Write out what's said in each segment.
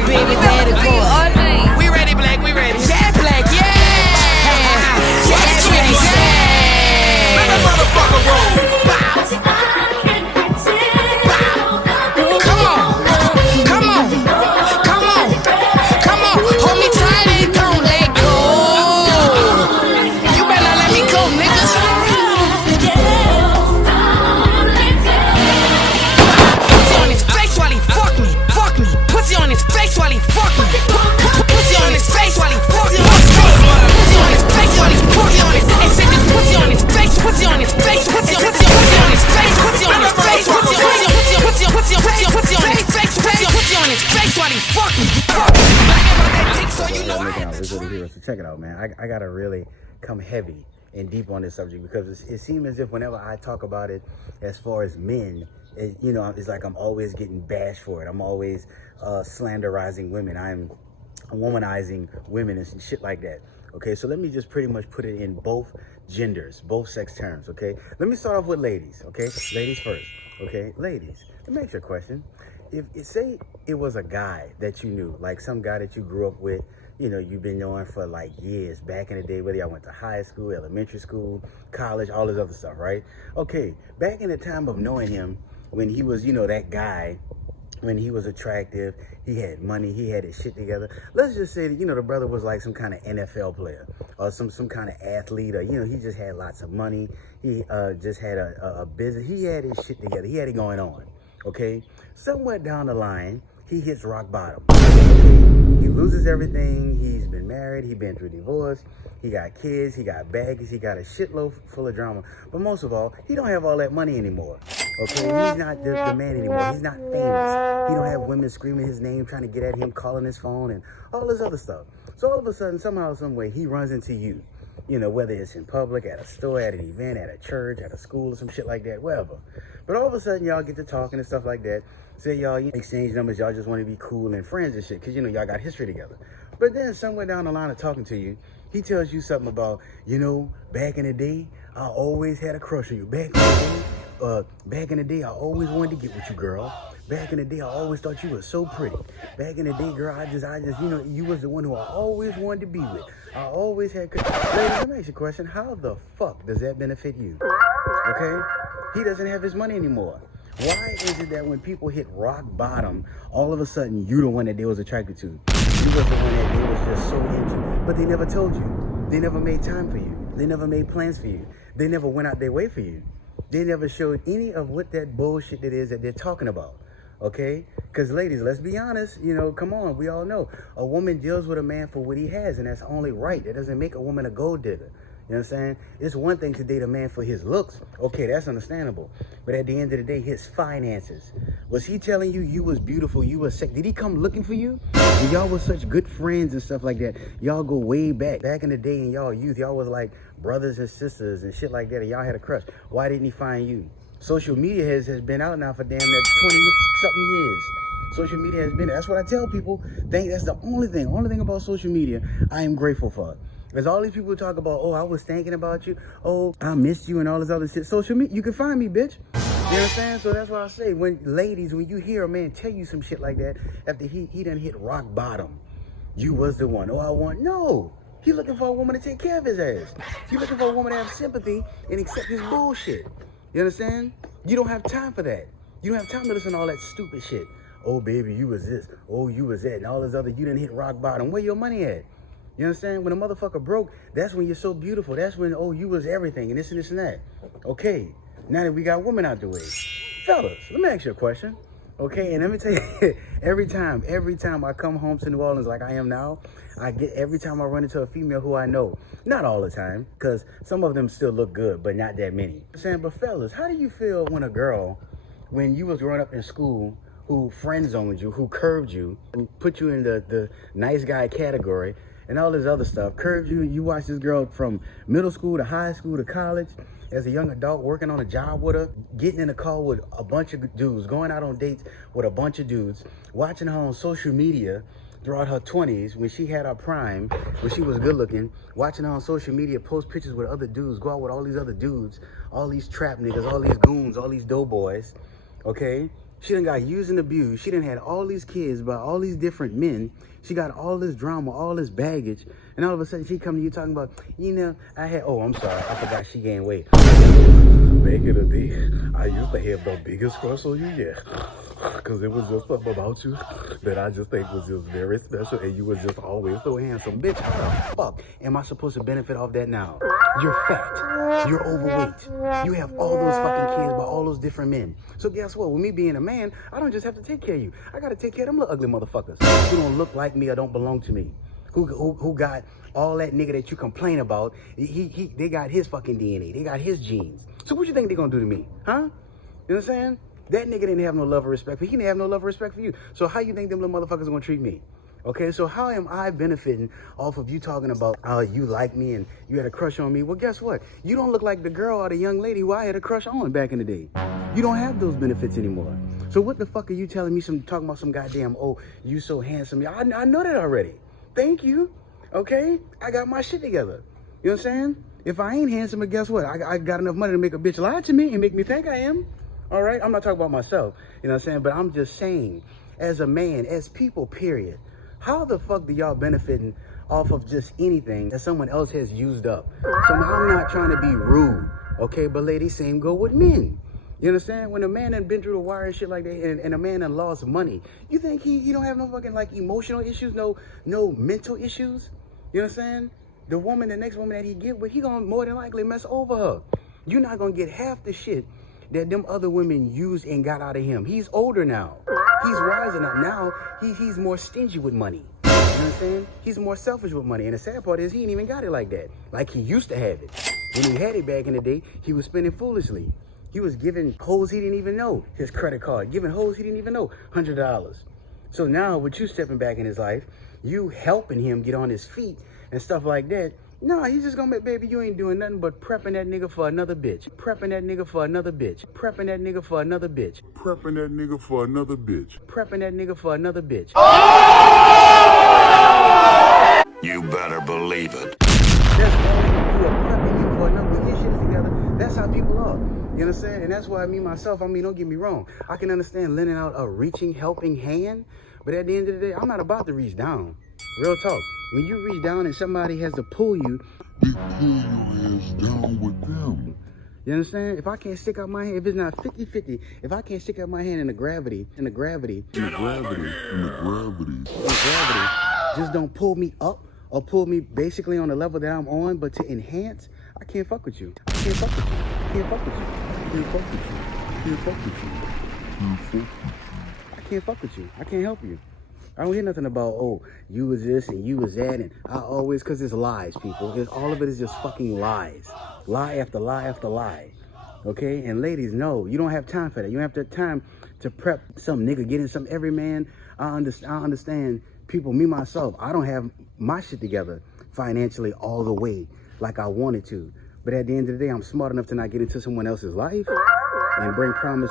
that baby daddy boy. We ready, Black, we ready. Yeah, Black, yeah. Yes, ready, yeah. Let that motherfucker roll. Come on, come on, come on, come on. Hold me tight and don't let go. You better not let me go, niggas. Pussy on his face while he fuck me, fuck me. Pussy on his face while he fuck me. Pussy on his face while he fuck me. Pussy on his face while he fuck me. And say this pussy on his face, pussy on his face, pussy on his face, pussy on his face, pussy on his face while he fuck me. So check it out, man. I gotta really come heavy and deep on this subject because it seems as if whenever I talk about it, as far as men, you know, it's like I'm always getting bashed for it. I'm always slanderizing women. I'm womanizing women and shit like that. Okay, so let me just pretty much put it in both genders, both sex terms. Okay, let me start off with ladies. Okay, ladies first. Okay, ladies, let me ask you a question. If say it was a guy that you knew, like some guy that you grew up with, you know, you've been knowing for like years, back in the day, whether y'all went to high school, elementary school, college, all this other stuff, right? Okay, back in the time of knowing him, when he was, you know, that guy, when he was attractive, he had money, he had his shit together. Let's just say that, you know, the brother was like some kind of NFL player or some kind of athlete, or, you know, he just had lots of money. He just had a business. He had his shit together. He had it going on, okay? Somewhere down the line, he hits rock bottom. He loses everything. He's been married. He's been through divorce. He got kids. He got baggage. He got a shitload full of drama. But most of all, he don't have all that money anymore. Okay, he's not the man anymore. He's not famous. He don't have women screaming his name, trying to get at him, calling his phone, and all this other stuff. So all of a sudden, somehow, some way, he runs into you. You know, whether it's in public, at a store, at an event, at a church, at a school, or some shit like that, wherever. But all of a sudden, y'all get to talking and stuff like that. Say y'all exchange numbers, y'all just want to be cool and friends and shit, because, you know, y'all got history together. But then somewhere down the line of talking to you, he tells you something about, you know, back in the day, I always had a crush on you. Back in the day, I always wanted to get with you, girl. Back in the day, I always thought you were so pretty. Back in the day, girl, I just, you know, you was the one who I always wanted to be with. I always had. Ladies, let me ask you a question. How the fuck does that benefit you? Okay? He doesn't have his money anymore. Why is it that when people hit rock bottom, all of a sudden you the one that they was attracted to? You was the one that they was just so into. But they never told you. They never made time for you. They never made plans for you. They never went out their way for you. They never showed any of what that bullshit that is that they're talking about. Okay? Because ladies, let's be honest, you know, come on, we all know. A woman deals with a man for what he has, and that's only right. That doesn't make a woman a gold digger. You know what I'm saying? It's one thing to date a man for his looks. Okay, that's understandable. But at the end of the day, his finances. Was he telling you you was beautiful, you was sick? Did he come looking for you? And y'all was such good friends and stuff like that. Y'all go way back. Back in the day in y'all youth, y'all was like brothers and sisters and shit like that, and y'all had a crush. Why didn't he find you? Social media has been out now for damn near 20-something years. Social media has been, that's what I tell people. That's the only thing about social media I am grateful for. Because all these people talk about, oh, I was thinking about you. Oh, I missed you and all this other shit. Social media, you can find me, bitch. You know what I'm saying? So that's why I say, when you hear a man tell you some shit like that, after he done hit rock bottom, you was the one. Oh, I want, no. He looking for a woman to take care of his ass. He looking for a woman to have sympathy and accept his bullshit. You understand? You don't have time for that. You don't have time to listen to all that stupid shit. Oh, baby, you was this. Oh, you was that. And all this other, you didn't hit rock bottom. Where your money at? You understand? When a motherfucker broke, that's when you're so beautiful. That's when, oh, you was everything and this and this and that. Okay, now that we got women out the way. Fellas, let me ask you a question. Okay, and let me tell you, every time I come home to New Orleans like I am now, every time I run into a female who I know, not all the time, because some of them still look good, but not that many. I'm saying, but fellas, how do you feel when a girl, when you was growing up in school, who friend zoned you, who curved you, and put you in the nice guy category, and all this other stuff, curved you, you watch this girl from middle school to high school to college, as a young adult, working on a job with her, getting in a car with a bunch of dudes, going out on dates with a bunch of dudes, watching her on social media throughout her 20s, when she had her prime, when she was good looking, watching her on social media post pictures with other dudes, go out with all these other dudes, all these trap niggas, all these goons, all these doughboys, okay? She done got used and abused. She done had all these kids by all these different men. She got all this drama, all this baggage. And all of a sudden she come to you talking about, I'm sorry, I forgot she gained weight. Back in the day, I used to have the biggest crush on you, yeah. Because it was just something about you that I just think was just very special, and you were just always so handsome. Bitch, how the fuck am I supposed to benefit off that now? You're fat. You're overweight. You have all those fucking kids by all those different men. So guess what? With me being a man, I don't just have to take care of you. I got to take care of them little ugly motherfuckers who don't look like me or don't belong to me. Who got all that nigga that you complain about. They got his fucking DNA. They got his genes. So what you think they gonna do to me? Huh? You know what I'm saying? That nigga didn't have no love or respect for you. He didn't have no love or respect for you. So how you think them little motherfuckers gonna treat me? Okay, so how am I benefiting off of you talking about how you like me and you had a crush on me? Well, guess what? You don't look like the girl or the young lady who I had a crush on back in the day. You don't have those benefits anymore. So what the fuck are you telling me talking about some goddamn, oh, you so handsome. I know that already. Thank you. Okay? I got my shit together. You know what I'm saying? If I ain't handsome, but guess what? I got enough money to make a bitch lie to me and make me think I am. All right? I'm not talking about myself. You know what I'm saying? But I'm just saying, as a man, as people, period, how the fuck do y'all benefiting off of just anything that someone else has used up? So I'm not trying to be rude, okay? But ladies, same go with men. You understand? When a man done been through the wire and shit like that, and a man done lost money, you think he don't have no fucking like emotional issues, no mental issues? You know what I'm saying? The next woman that he get with, he gonna more than likely mess over her. You're not gonna get half the shit that them other women used and got out of him. He's older now. He's wiser now. Now he's more stingy with money. You know what I'm saying? He's more selfish with money. And the sad part is he ain't even got it like that. Like he used to have it. When he had it back in the day, he was spending foolishly. He was giving hoes he didn't even know his credit card, giving hoes he didn't even know $100. So now with you stepping back in his life, you helping him get on his feet and stuff like that. No, he's just gonna make, baby, you ain't doing nothing but prepping that nigga for another bitch. Prepping that nigga for another bitch. Prepping that nigga for another bitch. Prepping that nigga for another bitch. Prepping that nigga for another bitch. You better believe it. That's all you are, prepping him for another. When your shit is together, that's how people are. You know what I'm saying? And that's why myself, don't get me wrong. I can understand lending out a reaching, helping hand. But at the end of the day, I'm not about to reach down. Real talk. When you reach down and somebody has to pull you, they pull your ass down with them. You understand? If I can't stick out my hand, if it's not 50-50, if I can't stick out my hand in the gravity just don't pull me up or pull me basically on the level that I'm on, but to enhance, I can't fuck with you. I can't fuck with you. I can't fuck with you. I can't fuck with you. I can't fuck with you. I can't fuck with you. I can't help you. I don't hear nothing about, oh, you was this and you was that, and I always, because it's lies, people. All of it is just fucking lies. Lie after lie after lie. Okay? And ladies, no, you don't have time for that. You don't have time to prep some nigga, getting some every man. I understand people, me, myself, I don't have my shit together financially all the way like I wanted to. But at the end of the day, I'm smart enough to not get into someone else's life and bring problems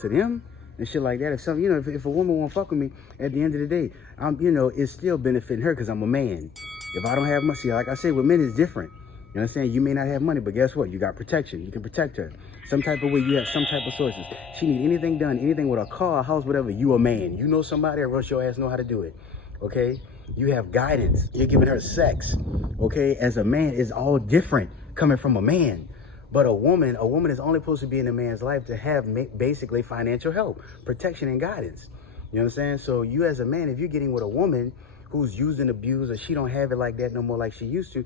to them. And shit like that. If a woman won't fuck with me, at the end of the day, it's still benefiting her because I'm a man. If I don't have money, like I said, with men it's different. You know what I'm saying? You may not have money, but guess what? You got protection. You can protect her. Some type of way, you have some type of sources. She need anything done, anything with a car, a house, whatever, you a man. You know somebody or else your ass know how to do it. Okay? You have guidance. You're giving her sex. Okay? As a man, it's all different coming from a man. But a woman is only supposed to be in a man's life to have basically financial help, protection, and guidance. You know what I'm saying? So you as a man, if you're getting with a woman who's used and abused, or she don't have it like that no more like she used to,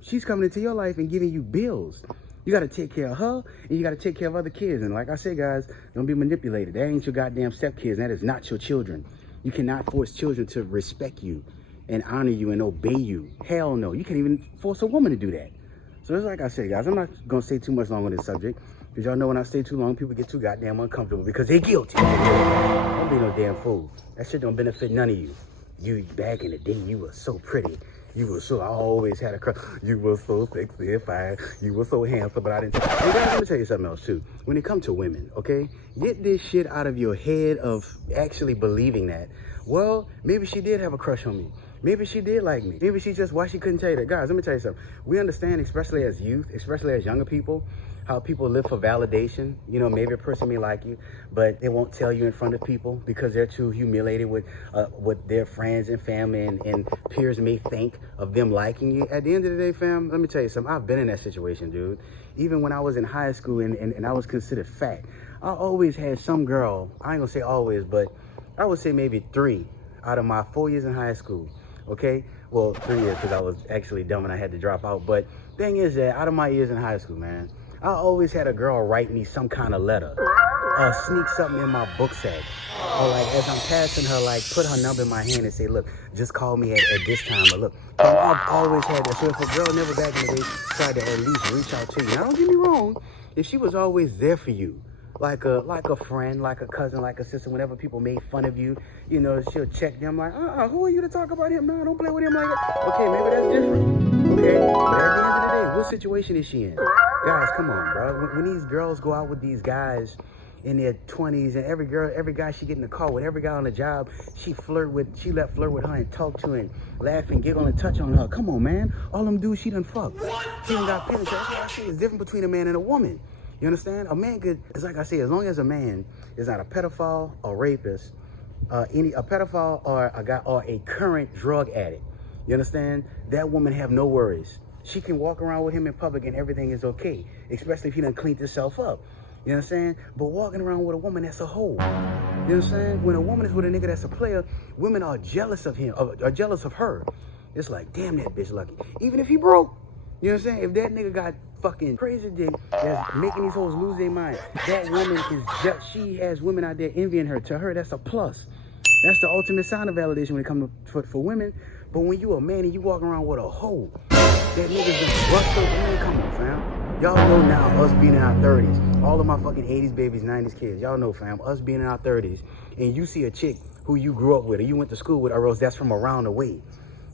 she's coming into your life and giving you bills. You got to take care of her, and you got to take care of other kids. And like I said, guys, don't be manipulated. That ain't your goddamn stepkids. That is not your children. You cannot force children to respect you and honor you and obey you. Hell no. You can't even force a woman to do that. So it's like I said, guys, I'm not going to stay too much long on this subject. Because y'all know when I stay too long, people get too goddamn uncomfortable because they're guilty. Don't be no damn fool. That shit don't benefit none of you. You, back in the day, you were so pretty. I always had a crush. You were so sexy and fine. You were so handsome, but I didn't. Hey, guys, let me tell you something else, too. When it comes to women, okay, get this shit out of your head of actually believing that. Well, maybe she did have a crush on me. Maybe she did like me. Maybe why she couldn't tell you that. Guys, let me tell you something. We understand, especially as youth, especially as younger people, how people live for validation. You know, maybe a person may like you, but they won't tell you in front of people because they're too humiliated with what their friends and family and peers may think of them liking you. At the end of the day, fam, let me tell you something. I've been in that situation, dude. Even when I was in high school and I was considered fat, I always had some girl, I ain't gonna say always, but I would say maybe 3 out of my 4 years in high school, okay? Well, 3 years because I was actually dumb and I had to drop out. But thing is that out of my years in high school, man, I always had a girl write me some kind of letter, sneak something in my book sack, or like as I'm passing her, like put her number in my hand and say, look, just call me at this time, or look, I've always had that. So if a girl never back in the day tried to at least reach out to you, now don't get me wrong, if she was always there for you, like a friend, like a cousin, like a sister, whenever people made fun of you, you know, she'll check them like, who are you to talk about him? No, don't play with him like that. Okay, maybe that's different. Okay, but at the end of the day, what situation is she in? Guys, come on, bro. When these girls go out with these guys in their 20s, and every guy she get in the car with, every guy on the job, she let flirt with her and talk to and laugh and giggle and touch on her. Come on, man. All them dudes she done fucked. She done got penetrated. That's why I say it's different between a man and a woman. You understand? A man could, it's like I say, as long as a man is not a pedophile or rapist, a pedophile or a guy or a current drug addict, you understand? That woman have no worries. She can walk around with him in public and everything is okay, especially if he done cleaned himself up. You understand? But walking around with a woman that's a hoe, you understand? When a woman is with a nigga that's a player, women are jealous of him, are jealous of her. It's like, damn, that bitch lucky. Even if he broke, you know what I'm saying? If that nigga got fucking crazy dick that's making these hoes lose their mind, that woman is she has women out there envying her. To her, that's a plus. That's the ultimate sign of validation when it comes to for women. But when you a man and you walking around with a hoe, that nigga's just bust up. Man, come on, fam. Y'all know now, us being in our 30s, all of my fucking 80s babies, 90s kids, y'all know, fam, us being in our 30s, and you see a chick who you grew up with or you went to school with, or else that's from around the way.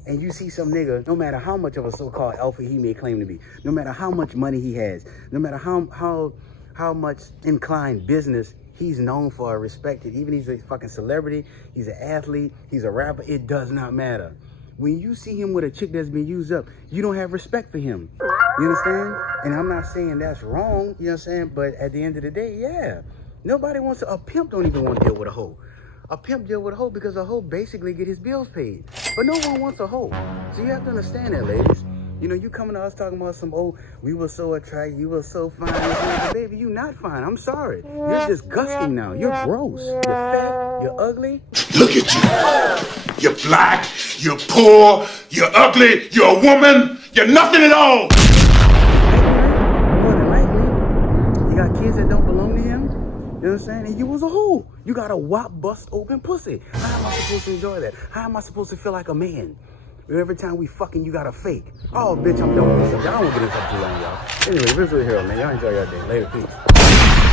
And you see some nigga, no matter how much of a so-called alpha he may claim to be, no matter how much money he has, no matter how much inclined business he's known for or respected, even he's a fucking celebrity, he's an athlete, he's a rapper, it does not matter. When you see him with a chick that's been used up, you don't have respect for him. You understand? And I'm not saying that's wrong, you know what I'm saying? But at the end of the day, yeah. Nobody wants a pimp don't even want to deal with a hoe. A pimp deal with a hoe because a hoe basically get his bills paid. But no one wants a hoe. So you have to understand that, ladies. You know, you coming to us talking about some, oh, we were so attractive, you were so fine. Like, baby, you not fine. I'm sorry. You're disgusting now. You're gross. You're fat. You're ugly. Look at you. You're black. You're poor. You're ugly. You're a woman. You're nothing at all. More than likely, you got kids that don't belong to him. You know what I'm saying? And you was a hoe. You got a wop bust open pussy. How am I supposed to enjoy that? How am I supposed to feel like a man? Every time we fucking, you got a fake. Oh, bitch, I'm done with this. I don't want to get this up too long, y'all. Anyway, this is the hero, man. Y'all enjoy your day. Later, peace.